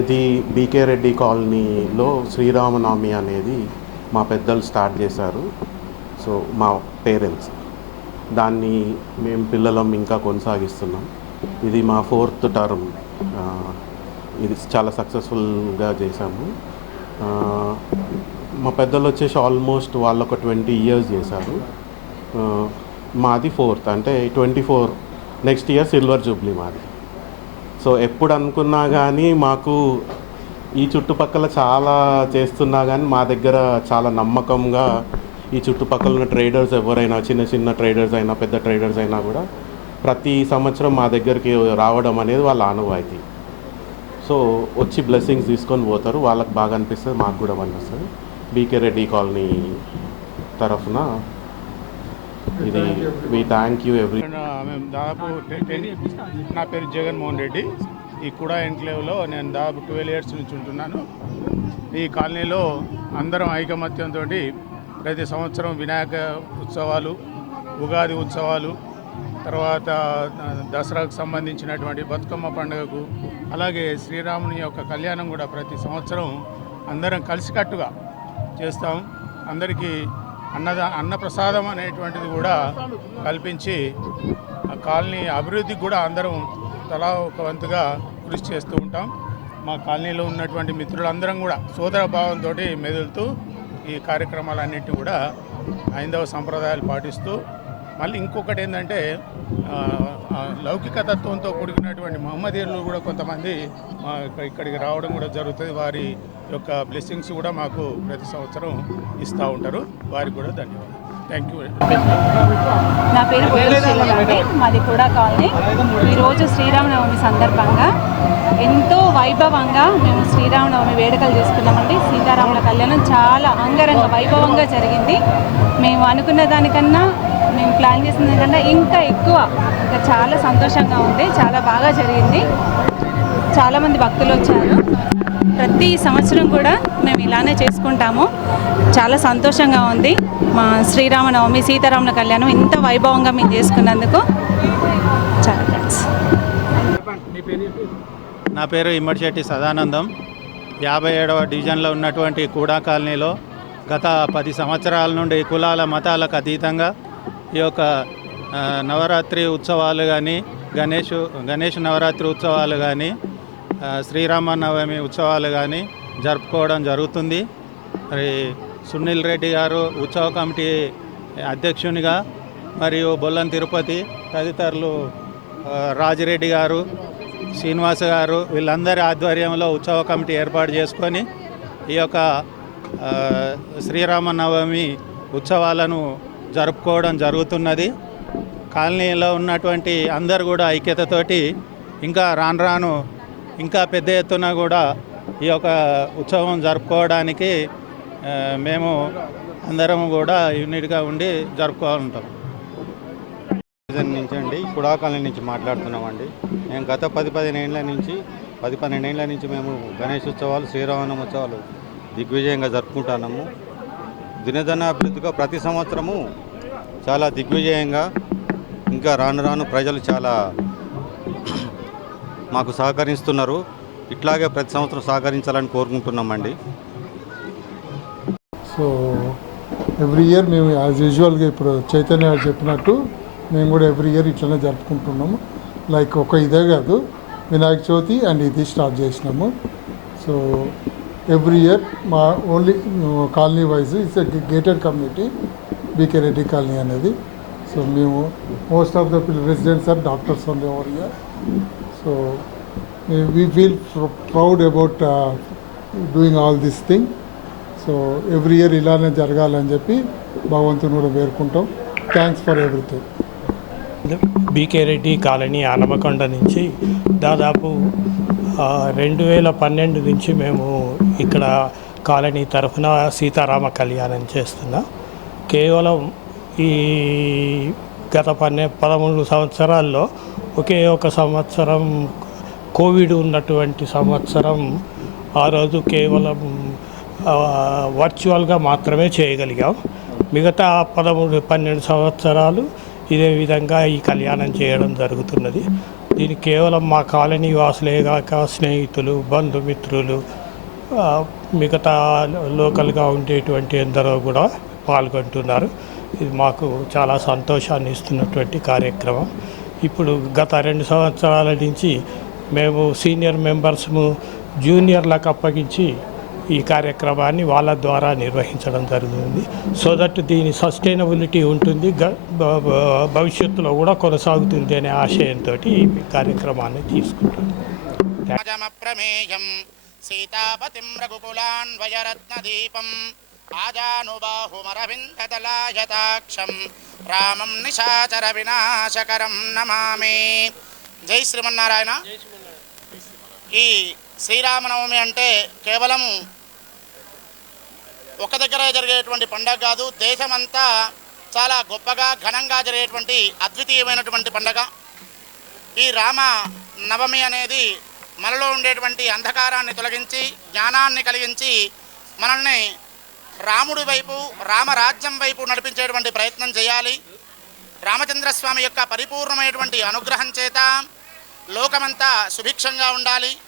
ఇది బీకే రెడ్డి కాలనీలో శ్రీరామనవమి అనేది మా పెద్దలు స్టార్ట్ చేశారు. సో మా పేరెంట్స్. దాన్ని మేము పిల్లలం ఇంకా కొనసాగిస్తున్నాం. ఇది మా ఫోర్త్ టర్మ్. ఇది చాలా సక్సెస్ఫుల్గా చేశాము. మా పెద్దలు వచ్చేసి ఆల్మోస్ట్ వాళ్ళు ఒక ట్వంటీ ఇయర్స్ చేశారు. మాది ఫోర్త్ అంటే twenty four next year silver jubilee మాది. సో ఎప్పుడు అనుకున్నా కానీ మాకు ఈ చుట్టుపక్కల చాలా చేస్తున్నా కానీ మా దగ్గర చాలా నమ్మకంగా ఈ చుట్టుపక్కల ఉన్న ట్రేడర్స్ ఎవరైనా చిన్న చిన్న ట్రేడర్స్ అయినా పెద్ద ట్రేడర్స్ అయినా కూడా ప్రతి సంవత్సరం మా దగ్గరికి రావడం అనేది వాళ్ళ ఆనవాయితీ. సో వచ్చి బ్లెస్సింగ్స్ తీసుకొని పోతారు. వాళ్ళకి బాగా అనిపిస్తుంది మాకు కూడా అనిపిస్తుంది బీకే రెడ్డి కాలనీ తరఫున ఇది వి థ్యాంక్ యూ ఎవ్రీ మేము దాదాపు టెన్- నా పేరు జగన్మోహన్ రెడ్డి. ఈ కుడా ఎన్క్లేవ్లో నేను దాదాపు ట్వెల్వ్ ఇయర్స్ నుంచి ఉంటున్నాను. ఈ కాలనీలో అందరం ఐకమత్యంతో ప్రతి సంవత్సరం వినాయక ఉత్సవాలు ఉగాది ఉత్సవాలు తర్వాత దసరాకు సంబంధించినటువంటి బతుకమ్మ పండుగకు అలాగే శ్రీరాముని యొక్క కళ్యాణం కూడా ప్రతి సంవత్సరం అందరం కలిసికట్టుగా చేస్తాం. అందరికీ అన్నదా అన్నప్రసాదం అనేటువంటిది కూడా కల్పించి ఆ కాలనీ అభివృద్ధికి కూడా అందరం తలా ఒక వంతుగా కృషి చేస్తూ ఉంటాం. మా కాలనీలో ఉన్నటువంటి మిత్రులందరం కూడా సోదర భావంతో మెదులుతూ ఈ కార్యక్రమాలన్నింటినీ కూడా హైందవ సంప్రదాయాలు పాటిస్తూ మళ్ళీ ఇంకొకటి ఏంటంటే లౌకిక తత్వంతో కూడుకున్నటువంటి మహమ్మదీయులు కూడా కొంతమంది మా ఇక్కడికి రావడం కూడా జరుగుతుంది. వారి యొక్క బ్లెస్సింగ్స్ కూడా మాకు ప్రతి సంవత్సరం ఇస్తూ ఉంటారు. వారికి కూడా ధన్యవాదాలు. థ్యాంక్ యూ నా పేరు అండి. మాది కూడా కాలనీ. ఈరోజు శ్రీరామనవమి సందర్భంగా ఎంతో వైభవంగా మేము శ్రీరామనవమి వేడుకలు చేసుకున్నామండి. సీతారాముల కళ్యాణం చాలా అంగరంగ వైభవంగా జరిగింది. మేము అనుకున్న దానికన్నా మేము ప్లాన్ చేసిన దానికన్నా ఇంకా ఎక్కువ ఇంకా చాలా సంతోషంగా ఉంది చాలా బాగా జరిగింది. చాలామంది భక్తులు వచ్చారు. ప్రతి సంవత్సరం కూడా మేము ఇలానే చేసుకుంటాము. చాలా సంతోషంగా ఉంది. మా శ్రీరామనవమి సీతారాముల కళ్యాణం ఇంత వైభవంగా మేము చేసుకున్నందుకు. చాలా థ్యాంక్స్ నా పేరు ఇమ్మడిశెట్టి సదానందం. యాభై ఏడవ డివిజన్లో ఉన్నటువంటి కూడా కాలనీలో గత పది సంవత్సరాల నుండి కులాల మతాలకు అతీతంగా ఈ యొక్క నవరాత్రి ఉత్సవాలు కానీ గణేష్ గణేష్ నవరాత్రి ఉత్సవాలు కానీ శ్రీరామనవమి ఉత్సవాలు కానీ జరుపుకోవడం జరుగుతుంది. మరి సునీల్ రెడ్డి గారు ఉత్సవ కమిటీ అధ్యక్షునిగా మరియు బొల్లం తిరుపతి తదితరులు రాజిరెడ్డి గారు శ్రీనివాస గారు వీళ్ళందరి ఆధ్వర్యంలో ఉత్సవ కమిటీ ఏర్పాటు చేసుకొని ఈ యొక్క శ్రీరామనవమి ఉత్సవాలను జరుపుకోవడం జరుగుతున్నది. కాలనీలో ఉన్నటువంటి అందరు కూడా ఐక్యతతోటి ఇంకా రాను రాను ఇంకా పెద్ద ఎత్తున కూడా ఈ యొక్క ఉత్సవం జరుపుకోవడానికి మేము అందరం కూడా యూనిట్గా ఉండి జరుపుకోవాలంటాం డివిజన్ నుంచి అండి కుడా కాలనీ నుంచి మాట్లాడుతున్నామండి. మేము గత పది పదిహేను నుంచి పది పన్నెండు ఏళ్ళ నుంచి మేము గణేష్ ఉత్సవాలు శ్రీరామనం ఉత్సవాలు దిగ్విజయంగా జరుపుకుంటున్నాము. దినదన అభివృద్ధిగా ప్రతి సంవత్సరము చాలా దిగ్విజయంగా ఇంకా రాను రాను ప్రజలు చాలా మాకు సహకరిస్తున్నారు. ఇట్లాగే ప్రతి సంవత్సరం సహకరించాలని కోరుకుంటున్నామండి. సో ఎవ్రీ ఇయర్ మేము యాజ్ యూజువల్గా ఇప్పుడు చైతన్య చెప్పినట్టు మేము కూడా ఎవ్రీ ఇయర్ ఇట్లనే జరుపుకుంటున్నాము. లైక్ ఒక ఇదే కాదు వినాయక చవితి అండ్ ఇది స్టార్ట్ చేసినాము. సో ఎవ్రీ ఇయర్ మా only colony wise it's gated community BK Reddy colony అనేది. సో మేము most of the residents are doctors only over year so we feel proud about doing all this thing so every year ఇలానే జరగాలని చెప్పి భగవంతుని కూడా వేరుకుంటాం thanks for everything BK Reddy colony Hanamkonda నుంచి దాదాపు రెండు వేల పన్నెండు నుంచి మేము ఇక్కడ కాలనీ తరఫున సీతారామ కళ్యాణం చేస్తున్నా. కేవలం ఈ గత పన్నె పదమూడు సంవత్సరాల్లో ఒకే ఒక సంవత్సరం కోవిడ్ ఉన్నటువంటి సంవత్సరం ఆ రోజు కేవలం వర్చువల్గా మాత్రమే చేయగలిగాం. మిగతా పదమూడు పన్నెండు సంవత్సరాలు ఇదే విధంగా ఈ కళ్యాణం చేయడం జరుగుతున్నది. దీనికి కేవలం మా కాలనీ వాసులే కాక స్నేహితులు బంధుమిత్రులు మిగతా లోకల్గా ఉండేటువంటి ఎందరో కూడా పాల్గొంటున్నారు. ఇది మాకు చాలా సంతోషాన్ని ఇస్తున్నటువంటి కార్యక్రమం. ఇప్పుడు గత రెండు సంవత్సరాల నుంచి మేము సీనియర్ మెంబర్స్ము జూనియర్లకు అప్పగించి ఈ కార్యక్రమాన్ని వాళ్ళ ద్వారా నిర్వహించడం జరుగుతుంది. సో దట్ దీని సస్టైనబిలిటీ ఉంటుంది. గ- భవిష్యత్తులో కూడా కొనసాగుతుంది అనే ఆశయంతో ఈ కార్యక్రమాన్ని తీసుకుంటాం సీతాపతిం రఘుకులాన్వయరత్నదీపం ఆజానుబాహుమరవిందదలాయతాక్షం రామం నిశాచర వినాశకరం నమామి. జై శ్రీమన్నారాయణ. ఈ శ్రీరామనవమి అంటే కేవలము ఒక దగ్గర జరిగేటువంటి పండగ కాదు దేశమంతా చాలా గొప్పగా ఘనంగా జరిగేటువంటి అద్వితీయమైనటువంటి పండగ. ఈ రామ నవమి అనేది మనలో ఉండేటువంటి అంధకారాన్ని తొలగించి జ్ఞానాన్ని కలిగించి మనల్ని రాముడి వైపు రామరాజ్యం వైపు నడిపించేటువంటి ప్రయత్నం చేయాలి. రామచంద్రస్వామి యొక్క పరిపూర్ణమైనటువంటి అనుగ్రహం చేత లోకమంతా సుభిక్షంగా ఉండాలి.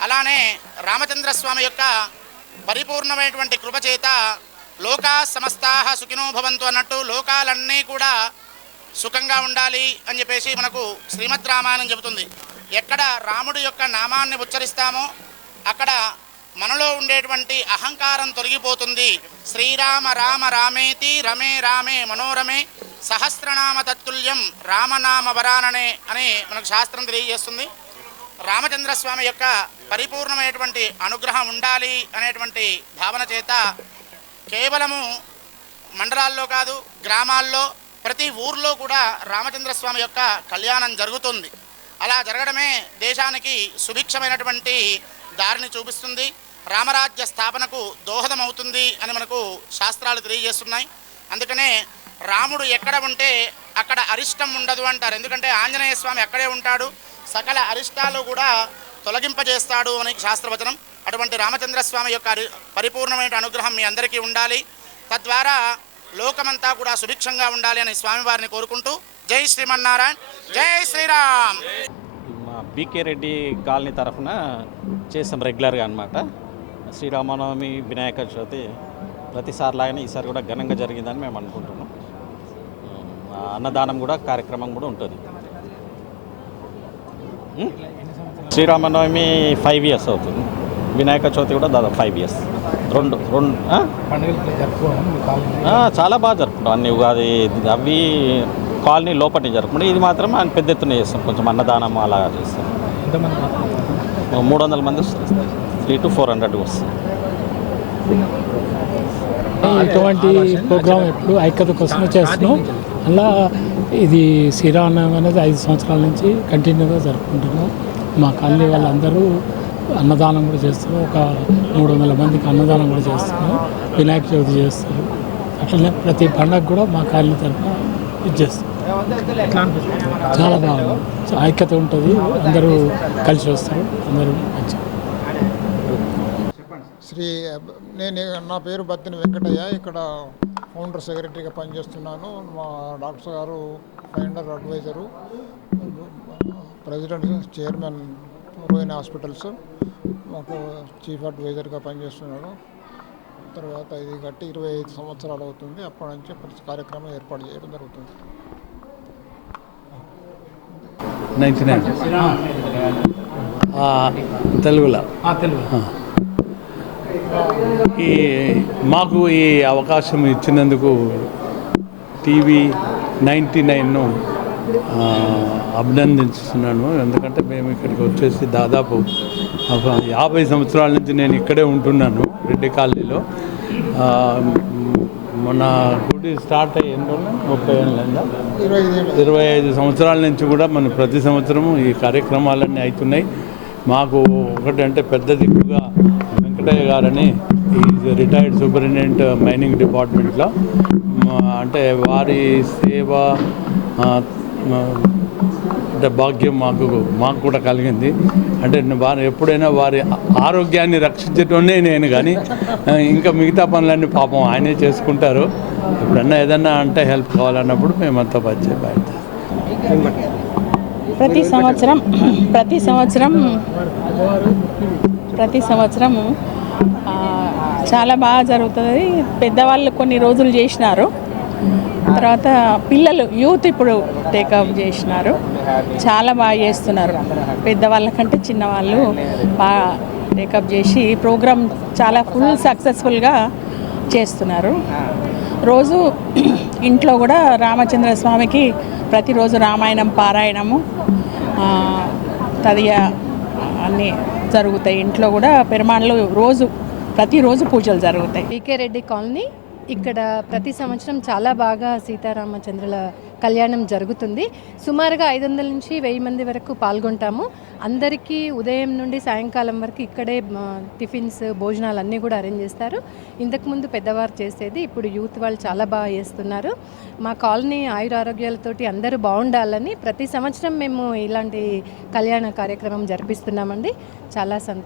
అలానే రామచంద్రస్వామి యొక్క పరిపూర్ణమైనటువంటి కృప చేత లోకా సమస్తాహ సుఖినో భవంతు అన్నట్టు లోకాలన్నీ కూడా సుఖంగా ఉండాలి అని చెప్పేసి మనకు శ్రీమద్ రామాయణం చెబుతుంది. ఎక్కడ రాముడు యొక్క నామాన్ని ఉచ్చరిస్తామో అక్కడ మనలో ఉండేటువంటి అహంకారం తొలగిపోతుంది. శ్రీరామ రామ రామేతి రమే రామే మనోరమే సహస్రనామ తత్తుల్యం రామనామ వరాననే అని మనకు శాస్త్రం తెలియజేస్తుంది. రామచంద్రస్వామి యొక్క పరిపూర్ణమైనటువంటి అనుగ్రహం ఉండాలి అనేటువంటి భావన చేత కేవలము మండలాల్లో కాదు గ్రామాల్లో ప్రతి ఊర్లో కూడా రామచంద్రస్వామి యొక్క కళ్యాణం జరుగుతుంది. అలా జరగడమే దేశానికి సుభిక్షమైనటువంటి దారిని చూపిస్తుంది. రామరాజ్య స్థాపనకు దోహదమవుతుంది అని మనకు శాస్త్రాలు తెలియజేస్తున్నాయి. అందుకనే రాముడు ఎక్కడ ఉంటే అక్కడ అరిష్టం ఉండదు అంటారు. ఎందుకంటే ఆంజనేయ స్వామి అక్కడే ఉంటాడు. సకల అరిష్టాలు కూడా తొలగింపజేస్తాడు అని శాస్త్రవచనం. అటువంటి రామచంద్రస్వామి యొక్క పరిపూర్ణమైన అనుగ్రహం మీ అందరికీ ఉండాలి. తద్వారా లోకమంతా కూడా సుభిక్షంగా ఉండాలి అని స్వామివారిని కోరుకుంటూ జై శ్రీమన్నారాయణ జై శ్రీరామ్. మా బీకే రెడ్డి కాలనీ తరఫున చేస్తాం రెగ్యులర్గా అనమాట శ్రీరామనవమి వినాయక చవితి ప్రతిసారిలాగానే ఈసారి కూడా ఘనంగా జరిగిందని మేము అనుకుంటున్నాం. అన్నదానం కూడా కార్యక్రమం కూడా ఉంటుంది? శ్రీరామనవమి ఫైవ్ ఇయర్స్ అవుతుంది. వినాయక చవితి కూడా దాదాపు ఫైవ్ ఇయర్స్. రెండు రెండు చాలా బాగా జరుపుకుంటాం. అన్ని ఉగాది అవి కాలనీ లోపటి జరుపుకుంటాం ఇది మాత్రం ఆయన పెద్ద ఎత్తున చేస్తాం. కొంచెం అన్నదానం అలా చేస్తాం. మూడు వందల మంది వస్తారు. త్రీ టు ఫోర్ హండ్రెడ్ వస్తుంది ఇటువంటి ప్రోగ్రాం ఎప్పుడు ఐక్యత కోసమే చేస్తున్నాం. అలా ఇది శ్రీరామనవమి అనేది ఐదు సంవత్సరాల నుంచి కంటిన్యూగా జరుపుకుంటున్నాం. మా కాలనీ వాళ్ళందరూ అన్నదానం కూడా చేస్తారు. ఒక మూడు వందల మందికి అన్నదానం కూడా చేస్తున్నాం వినాయక చవితి చేస్తారు. అట్లనే ప్రతి పండగ కూడా మా కాలనీ తరఫున ఇది చేస్తాం. చాలా బాగుంది. ఐక్యత ఉంటుంది. అందరూ కలిసి వస్తారు. అందరూ మంచిగా. శ్రీ నేను నా పేరు బత్తిన వెంకటయ్య. ఇక్కడ ఫౌండర్ సెక్రటరీగా పనిచేస్తున్నాను. మా doctor garu founder adviser president chairman Rohini hospitals మాకు చీఫ్ అడ్వైజర్గా పనిచేస్తున్నాను. తర్వాత ఇది గట్టి ఇరవై ఐదు సంవత్సరాలు అవుతుంది. అప్పటి నుంచి ప్రతి కార్యక్రమం ఏర్పాటు చేయడం జరుగుతుంది. Ninety nine. తెలుగులో. ఈ మాకు ఈ అవకాశం ఇచ్చినందుకు టీవీ నైంటీ నైన్ను అభినందిస్తున్నాను ఎందుకంటే మేము ఇక్కడికి వచ్చేసి దాదాపు ఒక యాభై సంవత్సరాల నుంచి నేను ఇక్కడే ఉంటున్నాను రెడ్డి కాలనీలో. ఆ, మొన్న గుడి స్టార్ట్ అయ్యి ఎన్ని రోజులు ముప్పై ఏళ్ళైందా ఇరవై ఐదు ఏళ్ళు. ఇరవై ఐదు సంవత్సరాల నుంచి కూడా మన ప్రతి సంవత్సరము ఈ కార్యక్రమాలన్నీ అవుతున్నాయి. మాకు ఒకటంటే పెద్ద దిక్కుగా వెంకటయ్య గారని ఈ రిటైర్డ్ సూపరింటెండెంట్ మైనింగ్ డిపార్ట్మెంట్లో. అంటే వారి సేవ అంటే భాగ్యం మాకు మాకు కూడా కలిగింది. అంటే వారు ఎప్పుడైనా వారి ఆరోగ్యాన్ని రక్షించటమే నేను కానీ ఇంకా మిగతా పనులన్నీ పాపం ఆయనే చేసుకుంటారు. ఎప్పుడన్నా ఏదన్నా అంటే హెల్ప్ కావాలన్నప్పుడు మేమంతా వచ్చే బయట ప్రతి సంవత్సరం ప్రతి సంవత్సరం ప్రతి సంవత్సరం చాలా బాగా జరుగుతుంది. పెద్దవాళ్ళు కొన్ని రోజులు చేసినారు. తర్వాత పిల్లలు యూత్ ఇప్పుడు టేకప్ చేసినారు. చాలా బాగా చేస్తున్నారు. పెద్దవాళ్ళకంటే చిన్నవాళ్ళు బాగా టేకప్ చేసి ప్రోగ్రామ్ చాలా ఫుల్ సక్సెస్ఫుల్గా చేస్తున్నారు. రోజు ఇంట్లో కూడా రామచంద్ర స్వామికి ప్రతిరోజు రామాయణం పారాయణము తదియ అన్నీ జరుగుతాయి. ఇంట్లో కూడా పెరుమాళ్ళు రోజు ప్రతిరోజు పూజలు జరుగుతాయి. పీకే రెడ్డి కాలనీ ఇక్కడ ప్రతి సంవత్సరం చాలా బాగా సీతారామచంద్రుల కళ్యాణం జరుగుతుంది. సుమారుగా ఐదు వందల నుంచి వెయ్యి మంది వరకు పాల్గొంటాము. అందరికీ ఉదయం నుండి సాయంకాలం వరకు ఇక్కడే టిఫిన్స్ భోజనాలు అన్నీ కూడా అరేంజ్ చేస్తారు. ఇంతకుముందు పెద్దవారు చేసేది ఇప్పుడు యూత్ వాళ్ళు చాలా బాగా చేస్తున్నారు. మా కాలనీ ఆయుర ఆరోగ్యాలతోటి అందరూ బాగుండాలని ప్రతి సంవత్సరం మేము ఇలాంటి కళ్యాణ కార్యక్రమం జరిపిస్తున్నామండి. చాలా సంతోషం.